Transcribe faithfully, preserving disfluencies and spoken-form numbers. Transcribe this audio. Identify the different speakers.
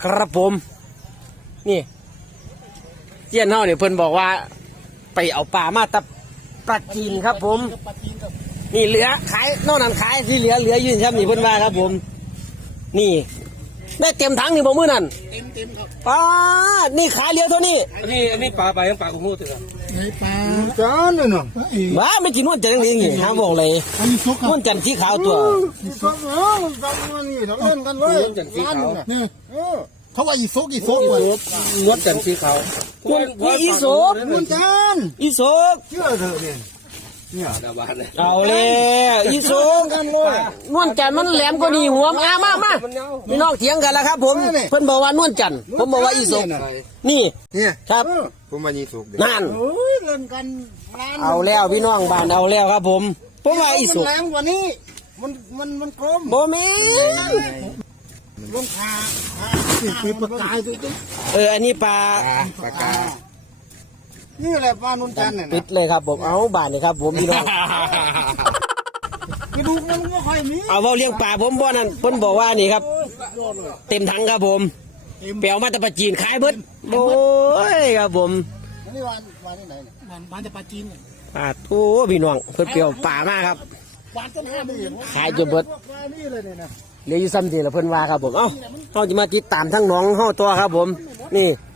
Speaker 1: ครับผมนี่เจียนเฮาเนี่ยเพิ่นบอกว่าไปเอาปลามาตับปลาจีนครับผมนี่เหลือขายนอกนั้นขายที่เหลือเหลือยืนครับนี่เพิ่นว่าครับผมนี่ได้เต็มถังนี่บ่มื้อนั้นเต็มเต็มครับปลานี่ขายเหลือเท่านี้
Speaker 2: อันนี้อันนี้ปลาไปยังปลาของงูตัวกัน
Speaker 3: ไอ้ปลาจ้าเนี่ยเนาะ
Speaker 1: ว้าไม่กินนวลจันทร์นี่หาบอกเลยนวลจันทร์สีขาวตัว
Speaker 3: อีซุกเนาะนี่เราเล่นกันเลย
Speaker 2: นวลจันทร์สีขาว
Speaker 3: นี่เขาว่าอีซุกอีซุกเลย
Speaker 2: นวลจันทร์สีขาว
Speaker 1: นี่อีโซก
Speaker 3: นวลจันทร์
Speaker 1: อีโซก
Speaker 3: เชื่อเถอะเนี่ยเนี่ย
Speaker 2: ดาบานเลย
Speaker 1: เอาเลยอีโซกนวลจันทร์มันแหลมกว่านี่หัวมามามาพี่น้องเถียงกันแล้วครับผมเพิ่นบอกว่านวลจันทร์ผมบอกว่าอีโซกนี่
Speaker 3: เนี่ย
Speaker 1: ครับ
Speaker 3: ผมว่าอีซุก
Speaker 1: นั่น
Speaker 3: เล่นกัน
Speaker 1: เอาแล้วพี่น้องบ้านเอาแล้วครับผมผมว่าอีโซก
Speaker 3: แหลมกว่านี้มันมันมันกลม
Speaker 1: บ่แม่น
Speaker 3: ลงขาปีปลากายตัว
Speaker 1: เอออันนี้ปลา
Speaker 3: ปลากายนี่แหละปลานุนจันเนี่ย
Speaker 1: ปิดเลยครับผมเอาบ้านนี่ครับผมพี่น้อง
Speaker 3: กระดูกมันก็ค่อยมี
Speaker 1: เอาเว้าเลี้ยงปลาผมบ่นั่นเพิ่นบอกว่านี่ครับเต็มถังครับผมเปียวมาแต่ปลาจีนขายเบิดโอ้ยครับผม
Speaker 3: นี่วันวันที่ไหนเนี่ยวันวันแต่ปลาจีน
Speaker 1: ปลาโอ้พี่น้องเพิ่นเปียวปลามากครับ
Speaker 3: วันต้นห้าไม่เห็น
Speaker 1: ขายจนเบิดเหลืออยู่ซ้ำทีละเพิ่นว่าครับผมเอ้าเฮาจะมาติดตามทั้งน้องเฮาตัวครับผมนี่